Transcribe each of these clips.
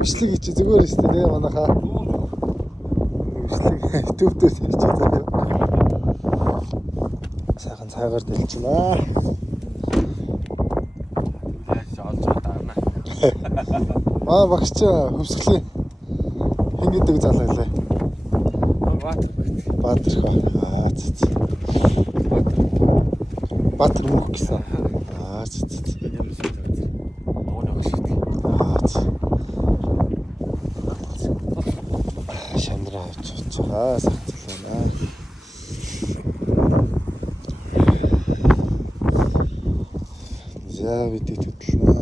Бичлэг чи зүгээр шүү дээ манайхаа. Бичлэг төвтэй хийчихээ заяа. Сайхан цайгаар дэлчихнэ. Яаж олж удаарна. Багш хөвсглийн хэн гэдэг залгалаа. Баатар хаа. Баатар мөх гэсэн. Шандраа очиж байгаа сахицлаа. За бид хөдөлнө.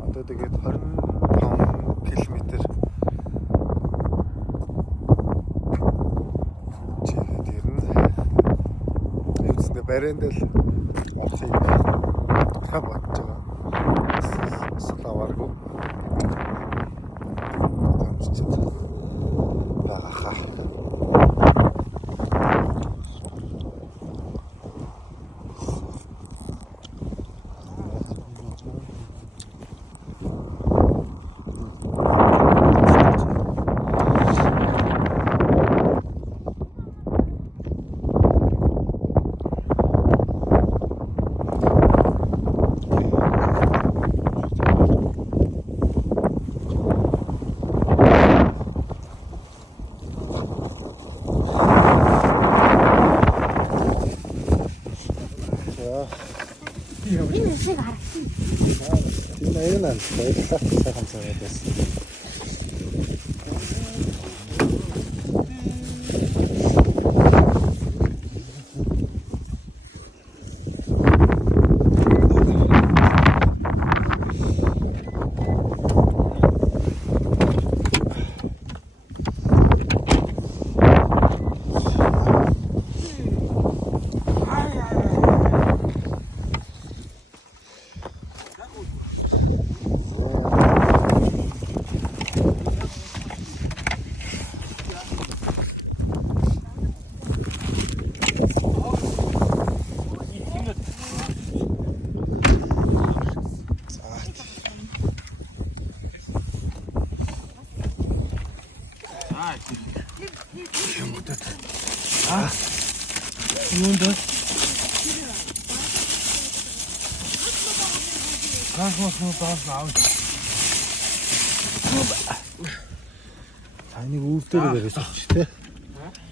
Одоо тэгээд 25 км чигээд ирнэ. Эцэстээ барайнд л орохыг бодож байгаа. Салаваргүй. Тамчид багаха. Ayun, sayang saya guys. Юунда? Таныг өвдөлөө гэсэн ч тийм.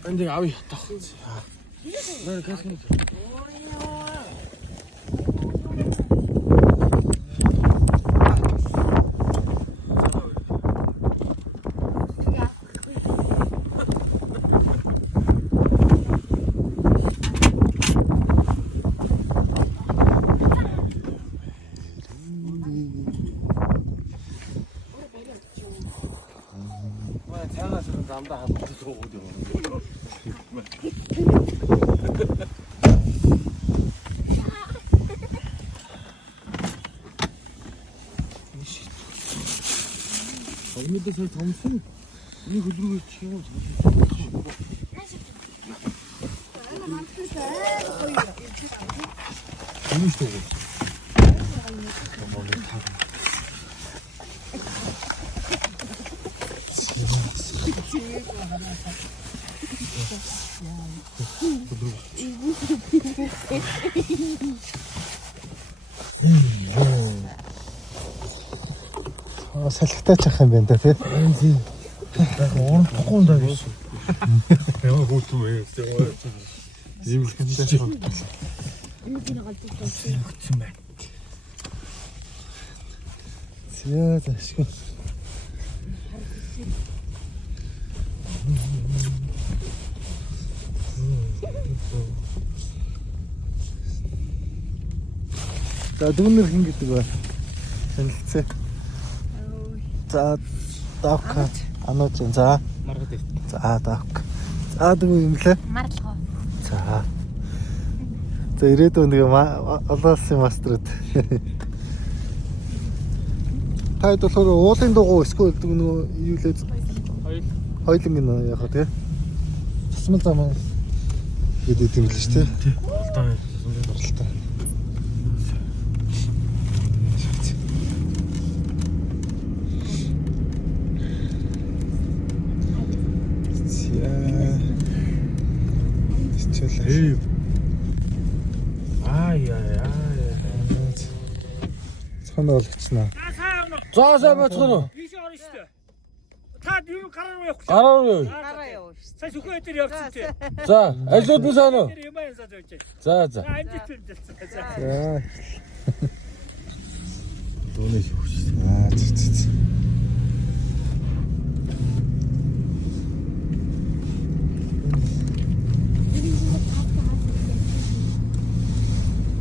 Энд авъя тах. Нэр гэсэн. замдаа хадгалж суугаад яваа. Огнидээ сая томсон. Энийг хөлрүүгээ чих юм. Энэ шүү дээ. Салхитай чах юм байна да тий. Орон тохгүй даа биш. Яа хөтөн вэ? Зимлэхэндээ. Энэ кино галзуу Хөтсөн байна. Зяа зашгүй. За дүүнэр хин гэдэг ба. Танилцээ. За давка анууч за. Маргад ээ. За давка. За дүү юм лээ. марлгоо. За. За ирээдүйн нэг олоосын маструуд. Таад болохоор уулын дугуй эсвэл нөгөө юу лээ хоёлын яг тий. Тасмал зам гэдэг юм л шүү тий. Болдоо. Болтой. Эй. Ай. Цаана болгоцноо. Заасаа бацхан уу? Ийш орно шүү дээ. Та юу гараар явах гэж. Гараа юу? Гараа яваа шүү. Сайн сүхөө дээр явчихсан тий. За, ажлууд нь сайн уу? Тэр юм яа саад явж. За. За амжилт хүндэлсэн. За. За. Дүүнээ шүүж. За.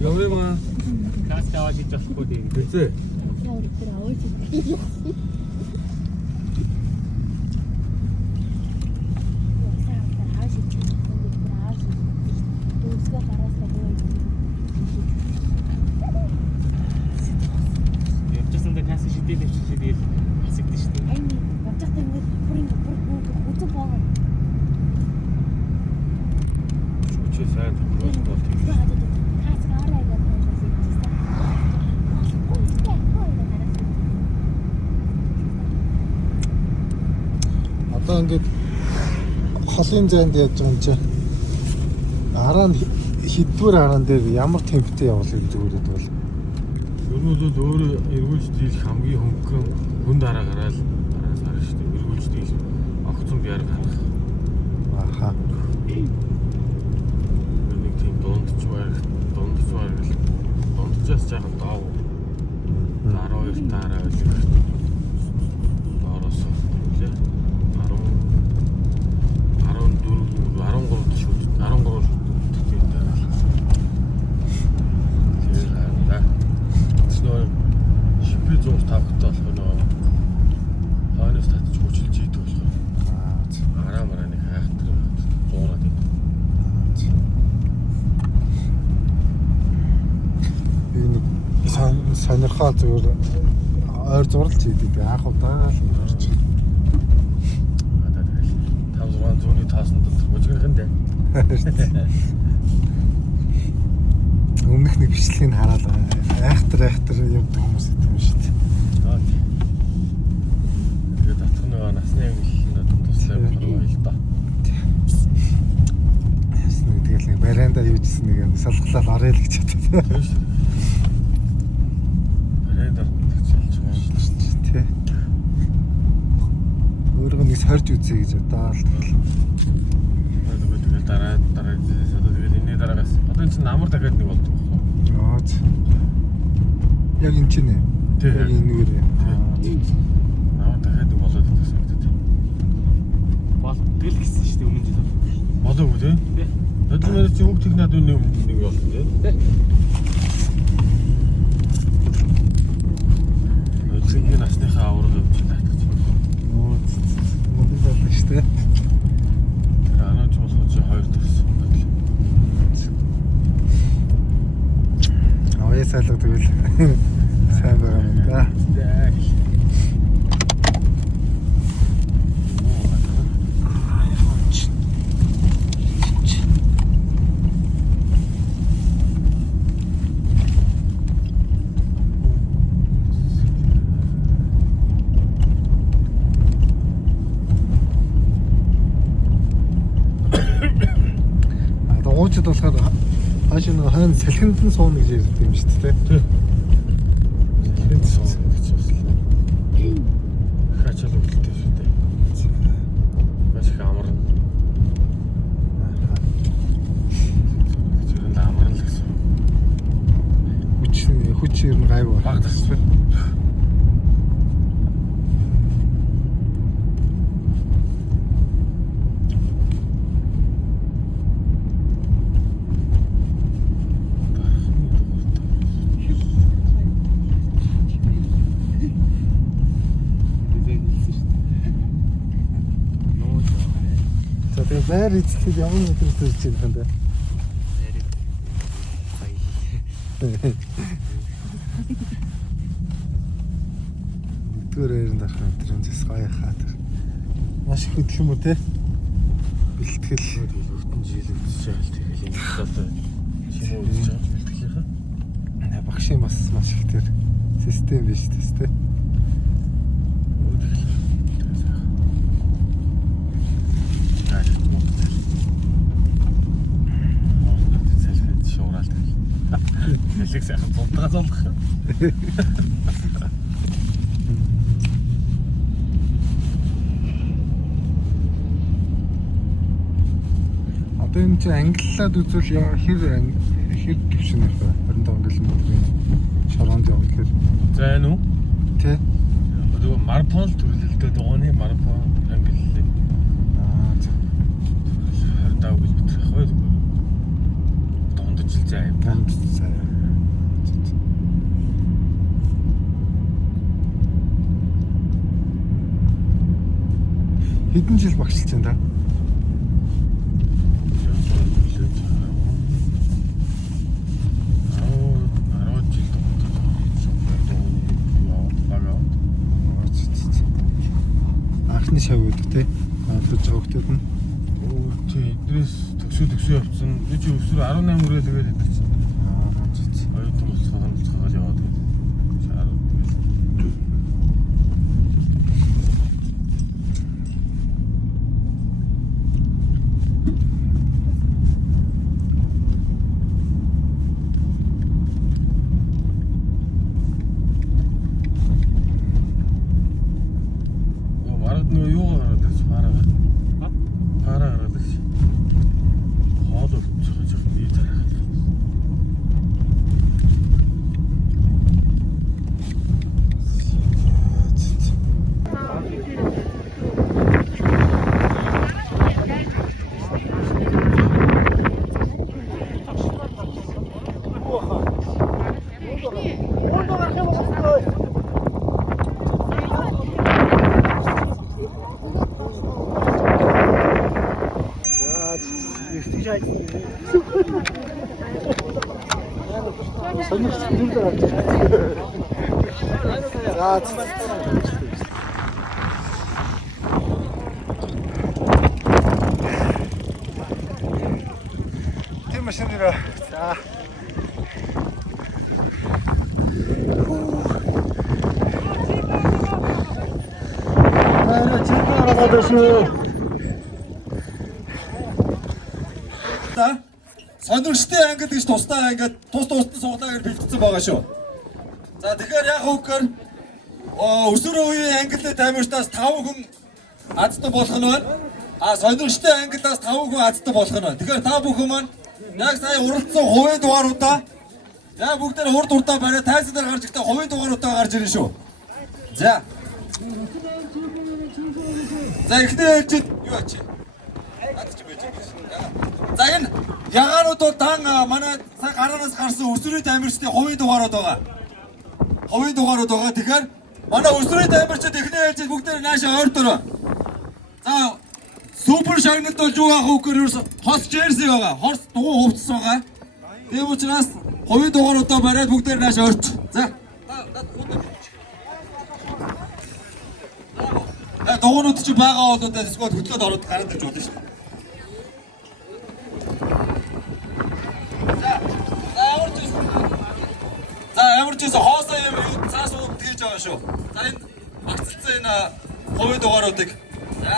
Яврыма. Кас таваж иж болохгүй дээ. Тэгзээ. Яа тэр аваач. Явчихсан да кас шидэл хэсэгдэж шүү дээ. Ай нэг бодохтой ингэ бүр үзэн боогоо. Чи сайн бол тийм. Таас гараа яваад Одоо ингээд холын зайд яаж байгаа юм чи. Араа хэдвэр араан дээр ямар темптэй явуулах гэж өөрөд бол. Өргөөлөл өөрөө эргүүлж дийл хамгийн хөнгөн хүн дараа гараад дараас харна шүү дээ. Эргүүлж дийл огцон биар гарах. Аха. Нэг тийм дундчвар гэл. Дундчаас жаахан доо. 12 дараа л доороос лээ. 13 шүт 13 шүт дараа. Тэр хараа. Сноо шипи 105 тал хоноо. Хойноос татж хүчилж ийдэг болохоор. Араа мараа нэг хайхтар 100-аад юм. Би нэг сонирхоо зүгээр ойр зурлж хийдэг. Анх удаа л орж. Одоо тэгэл 5-6 зууны таасан дотор бүжгэрхэн дээ. Өмнөх нэг бичлэгийг хараад айхтар юмдаг хүмүүс идэв юм шүү дээ. Тэгээд дотор нөгөө насны ангиллын туслаа болохоор л да. Ясна тэгэл нэг барианда юужсэн нэг салглал арай л гэж бодсон. Тийм шүү. Барайд тэгчилж байгаа шүү дээ. Тэ. Өөрөө нэг сорж үзье гэж бодоод Тэгэл дараа тэгэл энэ дараагаас одоо энэ чинь амар дахиад нэг болдог байхгүй. Наац. Яг энэ чинь ээ. Тий. Яг энэгээр. Амар дахиад нэг болоод идсэн гэдэг. Болдгол гэсэн шүү дээ өмнө жил. Болоогүй тий. Тий. Өдөрмөр чи хүүхд технад нэг болсон тий. Өдөрмөр насныхаа аврал өгч таатаж. Наац. Мөн л шүү дээ. За. Уучид болохоор хааш нэг хойно салхинд нь сууна гэж ярьдаг юм шүү дээ. Салхинд сууна гэж байна. Хачаал өвдөлтэй шүү дээ. Маш их амарна. Зэрэнд амарна л гэсэн. Хүч ер нь гайвуу. Багтсан. Тэгээ байр эзлэхэд ямар мэдрэмж төрж байна вэ? Түрээрэн дарах мэдрэмжээс гоё хаа тэр. Маш их хөдөл юм уу те? Бэлтгэл Өвтөн жилийн жаал тэгэл юм болоо. Шинэ үзэж байгаа бэлтгэхээ. багшийн бас маш их тэр систем биш тест те. Хэлэг сайхан тултгаас олох. Одоо энэ чи англиад үзвэл хэр төвшин нэр бэ? 25 км шороонд явах гэхээр. За энэ үү? Тэ. Одоо марафон төрлөлтөд дууны марафон ангиллээ. За. 25 км хойд. Дондож л заа юм. Хэдэн жил багшилж байна та? Анхны шавууд те олдож байгаа хүмүүс нь. Тий, эдрээс төгсөө явцсан. Би чи өвсөр 18 хүрээ тэгээд идчихсэн. Оюутан болцохоо яваад. Нөө юу гараад ирж параа. Параа гараад ирж. Хоол өгч байгаа юм би тарах. Тийм машин дээр. За. Сонирхолтой ангид гэж тусдаа ангид тусдаа сууглаа гэж бэлтгэсэн байгаа шүү. За тэгэхээр яг үгээр өсвөр үеийн ангиллын тамирчдаас 5 хүн азтай болох нь байна. Сонирхолтой ангиллаас 5 хүн азтай болох нь байна. Тэгэхээр та бүхэн маань яг сая уралдсан хувийн дугааруудаа яг бүгдээр хурд хурдаа бариад тайзан дээр гарч ихдээ хувийн дугааруудаа гарч ирнэ шүү. За. За ихний ээлжид юу ачи? За энэ ягаанууд бол дан манай цаг гараанаас гарсан өсвөрийн тамирчдын хувийн дугаарууд байгаа. Хувийн дугаарууд байгаа. Тэгэхээр манай өсвөрийн тамирчид эхний ээлжид бүгдээр наашаа ойртороо. За супер шагналд болж байгаа хүүхээр ерөөс хос жерси байгаа. Хорс дугуй хувцсан байгаа. Тийм учраас хувийн дугааруудаа бариад бүгдээр наашаа ойрч. За. За дугуйнууд чи байгаа бол одоо эсвэл хөдлөөд ороод гараад иж болно шүү дээ. За ямар ч юм хоосоо юм юу цаас уу тэгж байгаа шүү. За энэ багцлцсан энэ хувийн дугааруудыг за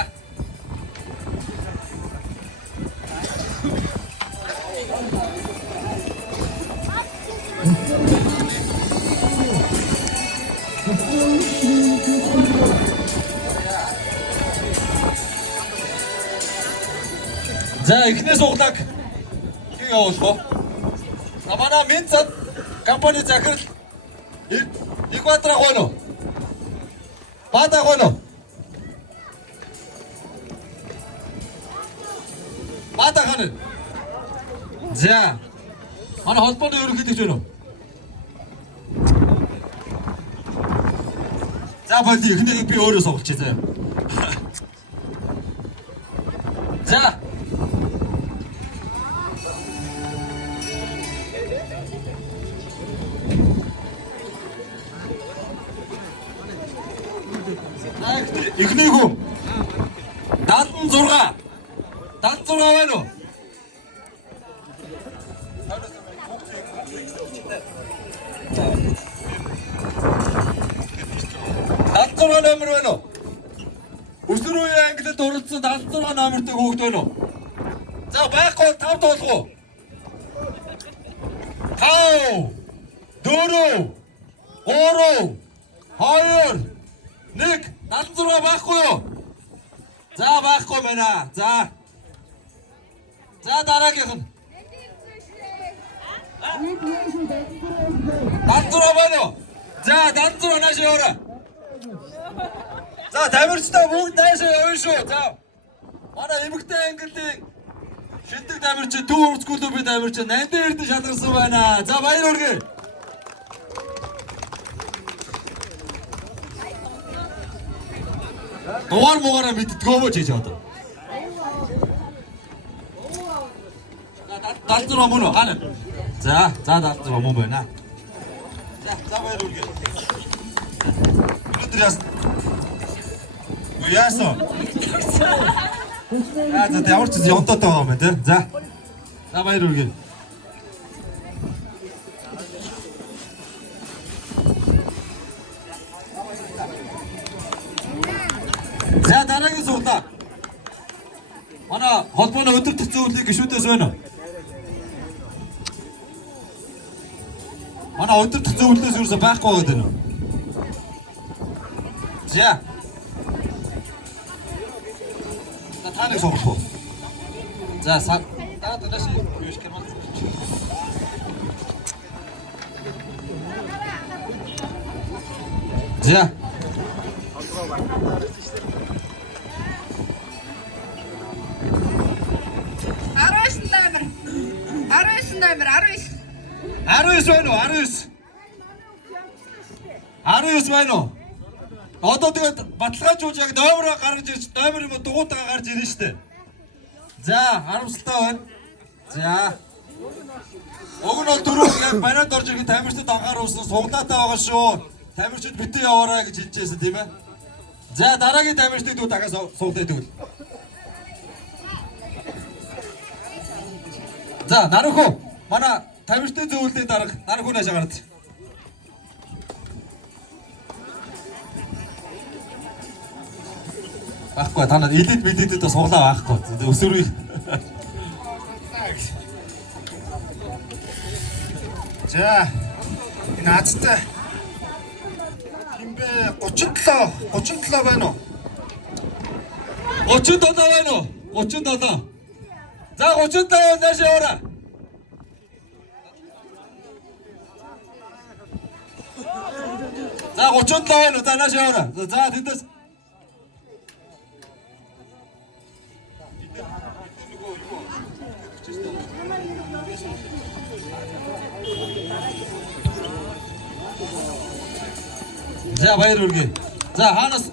За эхнээс углаг хин явуулах уу? Манай Минцад компани захирал Эквадор гонё. Бада гонё. Бада гонё. За. Манай холбооны ерөнхийлөгч байна уу? За болди эхнийг би өөрөө сонгочих заяа. За. Эхнийг үү? 76. 76 байна уу? Номер байна уу? Өсвөр үеийн англид оролцсон 76 номертой хүүхэд байна уу? За байхгүй 5 тоолох уу? 5 4 3 2 1 76 байхгүй юу? За байхгүй байна. За. За дараагийнх нь. 76 байна уу? За 76 нааш яваарай. За тамирчтай бүгд наашаа явна шүү. За. Манай эмэгтэй англигийн шилдэг тамирч Төв урц клубын тамирч Нандин Эрдэнэ шалгарсан байна. За баяр хүргэе. Дугаар муугаараа мэддгөөмөө чийж одоо. 76 мөн үү? Хаана? За 76 мөн байна. За баяр хүргэе. Өнөөдөр яасан? За ямар ч явдаатай байгаа юм байна те. За баяр хүргэе. За дараагийн суглаа. Манай холбооны өдөр төцөө үйлийг гişүүдээс байна уу? Манай өдөр төцөө үйлээс юусе байхгүй байгаа дээ. За. Таныг сонгох уу? За таадаас юус гэмэл. За. 19 байна уу? 19 байна уу? Одоо тэгээд баталгаажуулж яг номероо гаргаж ирж, номер юм уу дугуйтаа гарч ирнэ шүү дээ. За, харамсалтай байна. За. Уг нь бол дөрөв яг бариад орж ирэх тамирчид анхааруулсан суглаатай байгаа шүү. Тамирчид битээ яваарай гэж хэлжсэн тийм ээ. За, дараагийн тамирчдыг дүү дахиад суглаа тэгвэл. За, Нархуу. Манай тамирчдын зөвлөлийн дарга Нархуу наашаа гараад. Байхгүй танад элит билетэд суглаа байхгүй. Өсвөрүй. За энэ азтай химбэ 37 байна уу? 37 байна уу? 37. За 37 нааш яваарай. За 37 байна уу? За нааш яваарай. За тэдэс За баяр хүргэе. За хаанаас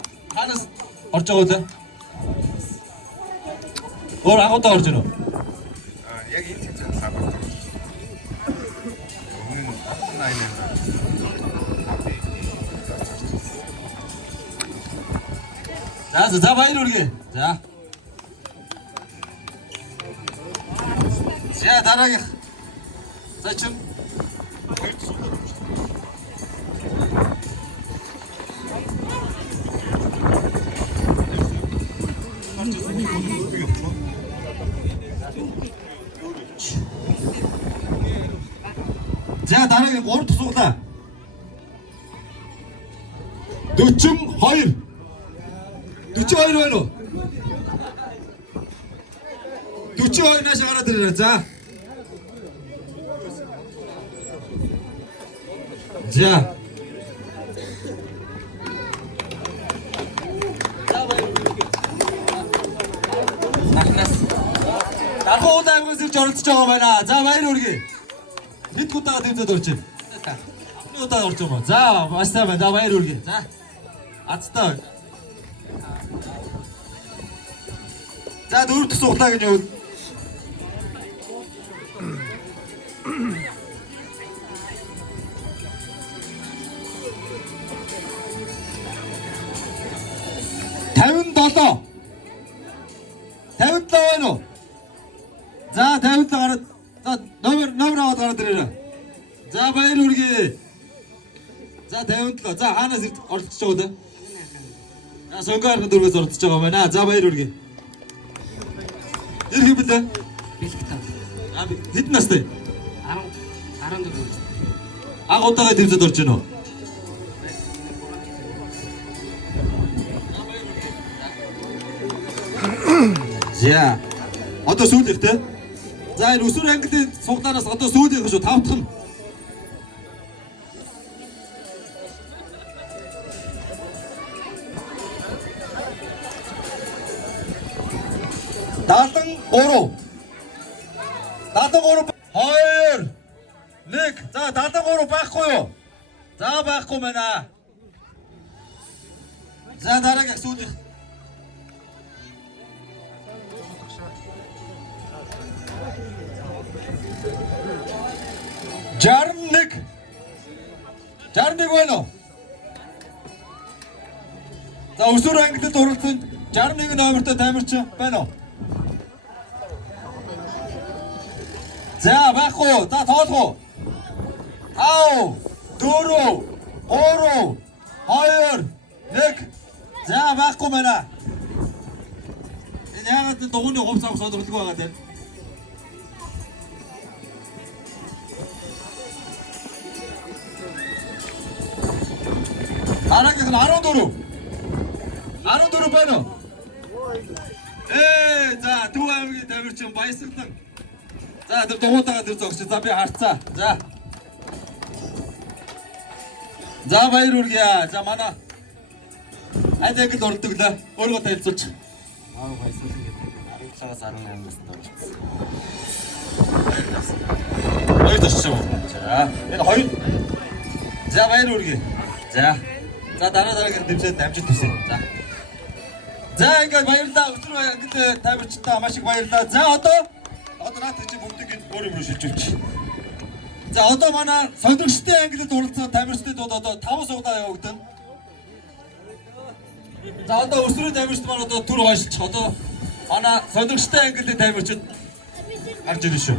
орж байгаа вэ? Өөр агуудаа орж ирв. Яг энэ цэцэг хаа байна. Өмнө нь 88. За баяр үргээ. За. За дараагийнх. За чин. За дараагийн 3 дахь суглаа. 42. 42 байна уу? 42 нааш гараад ирээ. За. За. Дахуу аймагаас ирж оролцож байгаа байна. За баяр хүргэе. Хэд удаа төвдөд орж байна? Нэг удаа орж байгаа. За маш сайн байна. За баяр хүргэе. За. Ацтай. За 4 дахь суглаа гэж явуул. $57 байна уу? За 57 гараад за номер аваад гараад ирээрэй. За баяр хүргэе. За 57. За хаанаас оролцож байгаа вэ? За сонгоорны дөрвөөс оролцож байгаа байна. За баяр хүргэе. Ирэх юм бэлээ? Бэлгтээ. Хэд настай? 14. Агуудаа төвдөд орж байна уу? За. Одоо сүүлийнх те. За энэ өсвөр английн суглаанаас одоо сүүлийнх шүү 5 дахь нь. Даалан 3. 2 1. За 73 байхгүй юу? За байхгүй мэнэ. За дараагийн сүүлийнх. Жарник байна уу? За өсвөр англид оролцсон 61 номертой тамирчин байна уу? За байхгүй. За тоолох уу? 5 4 3 2 1. За байхгүй мэнэ. Энэ яагаад дугууны хувц авах сонирхолтой байгаа те? Дараагийн 14 байна уу? За Төв аймгийн тамирчин Баясгалан. За тэр дугуйтайгаа тэр зогсож. За би харцаа. За. За баяр хүргэе. За манай Адэгд ордог лээ. Өөрөө танилцуулж. Баясгалан гэдэг 17-аас 18 настай орчихсон. Хоёр тасчих юм. За. Энэ хоёр. За баяр хүргэе. За. За дараагийн дэмжлэгт амжилт хүсье. За. За ингээд баярлалаа. Өсвөр ангид тамирчтай маш их баярлалаа. За одоо наад чи бүгдийг өөрөө шилжүүлж. За одоо манай сонгогчтой ангид оролцсон тамирчдад одоо 5 суглаа явагдана. За одоо өсвөр тамирчид маань одоо түр хойшилчих. Одоо манай сонгогчтой ангид тамирчид гарч ирнэ шүү.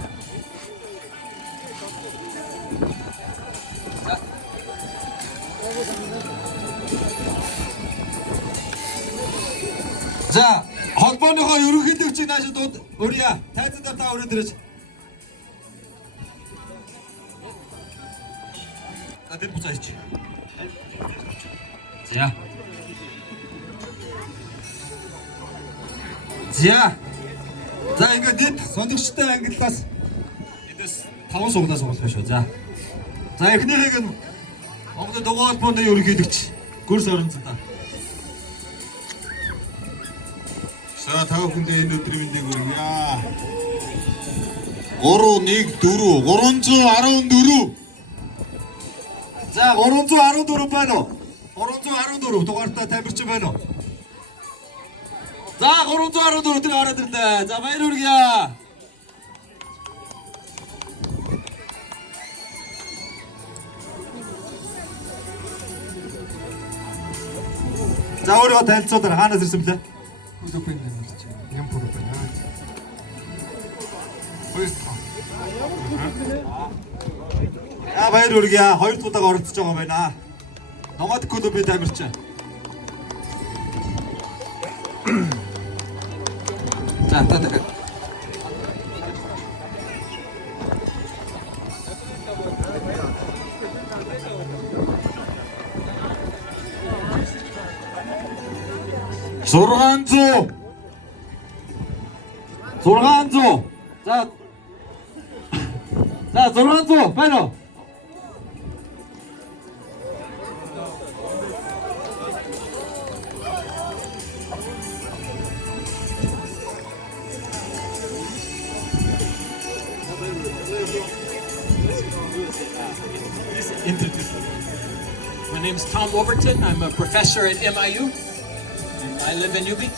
За холбооныхоо ерөнхийлөгчийг нааш өрье. Тайцтай та өрөөд ирэж. Адил буцаач. За. За ингээд дэд сонгогчтой ангиллаас эдээс 5 суглаас болох шүү. За. За эхнийхийг нь Монголын дугуй холбооны ерөнхийлөгч Гүрс Оронцоо. За та бүхэндээ энэ өдрийн мэндийг хүргье. 314. За 314 байна уу? 314 дугаартай тамирчин байна уу? За 314 тэр ороод ирлээ. За баяр хүргье. За өөрийгөө танилцуулаарай. Хаанаас ирсэн блэ? Филиппин нэрч юм Филиппин. Баяр хүргэе. 2 дугаар оролцож байгаа байна. Номад клубын тамирч. За татаг. Зургаанзуу. За. За 600 байна уу? My name is Tom Overton. I'm a professor at MIU. I live in Newby.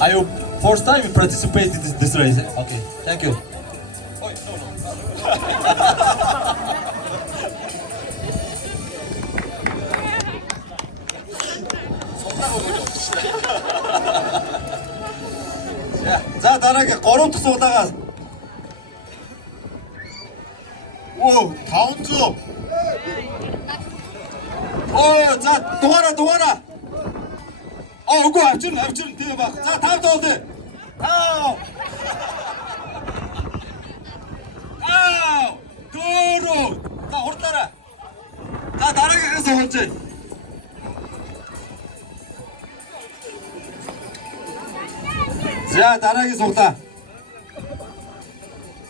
Are you first time you participate in this race? Okay, thank you. За дараагийн 3 дахь суудагаа. Оо 500. За дугаараа. Үгүй авчирна тийм баг. За 5 доолдё. 5. 4. За хурдаараа. За дараагийнхаас суулж байна. За дараагийн суудаа.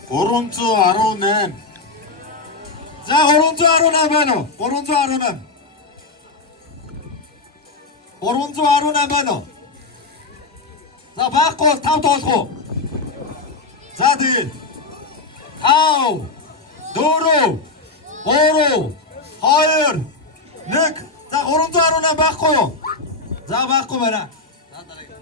318. За 318 байна уу? 318. 318 байна уу? За байхгүй 5 тоолох уу? За тэгээд 5 4 3 2 1. За 318 байхгүй юу? За байхгүй байна. За дараагийн.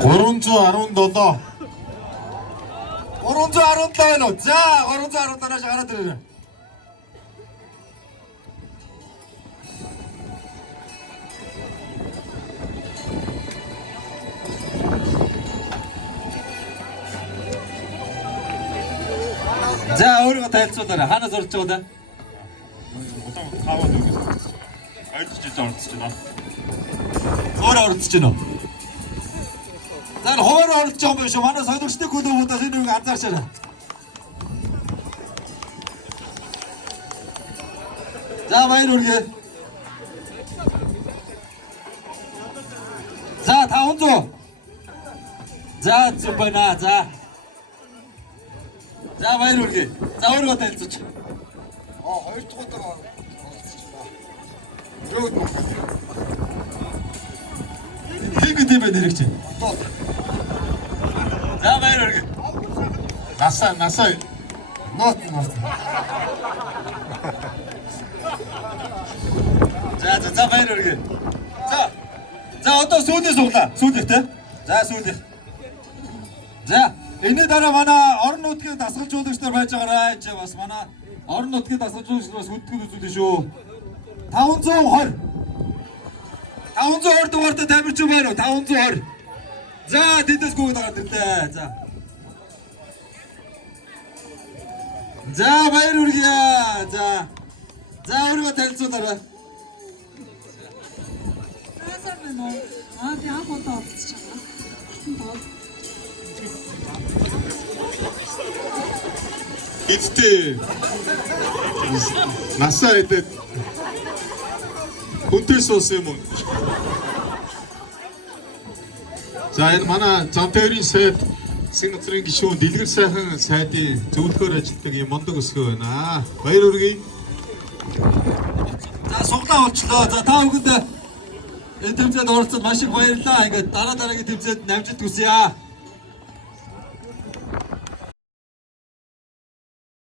317. 317 байна уу? За 317-аас гараад ирээ. За өөрийгөө танилцуулаарай. Хаанаас орж байгаа даа? Улаан таваад өгөөс. Ойдч орцож байна. Өөр орж байна уу? За хоор орж байгаа юм биш үү? Манай солигчдын клубуудаас энэ үг анзаарчаарай. За баяр хүргэе. За 500. За зүбана за. За баяр хүргэе. За өөрийгөө танилцууч. 2 дугаараа Жоод Хийг дэвэ нэрэгч. За баяр хүргэе. Насаа. нот. За баяр хүргэе. За одоо сүүлдээ суглаа. Сүүлдээ те. За сүүлдээ. За энэ дараа манай орон нутгийн дасгалжуулагч нар байж байгаарай. Энд бас манай орон нутгийн дасгалжуулагч нар бас үтгэл үзүүлнэ шүү. 520. 520 дугаартай тамирч байна уу? 520. За тэдэс гүгээд гараад ирлээ. За баяр хүргэе. За өөрийгөө танилцуулаарай. Би анх удаа оролцож байгаа. Эцтэй. Насаа идээд хүнтэс ус юм уу? За энэ манай Зантайрын сайд Сингапурын гишүүн дэлгэр сайхан сайдын зөвлөхөөр ажилладаг юм мондог өсгөө байна. Баяр хүргэе. За суглаа болчлоо. За та бүхэнд энэ тэмцээнд оролцоод маш их баярлалаа. Ингээд дараагийн тэмцээнд намжилт хүсье.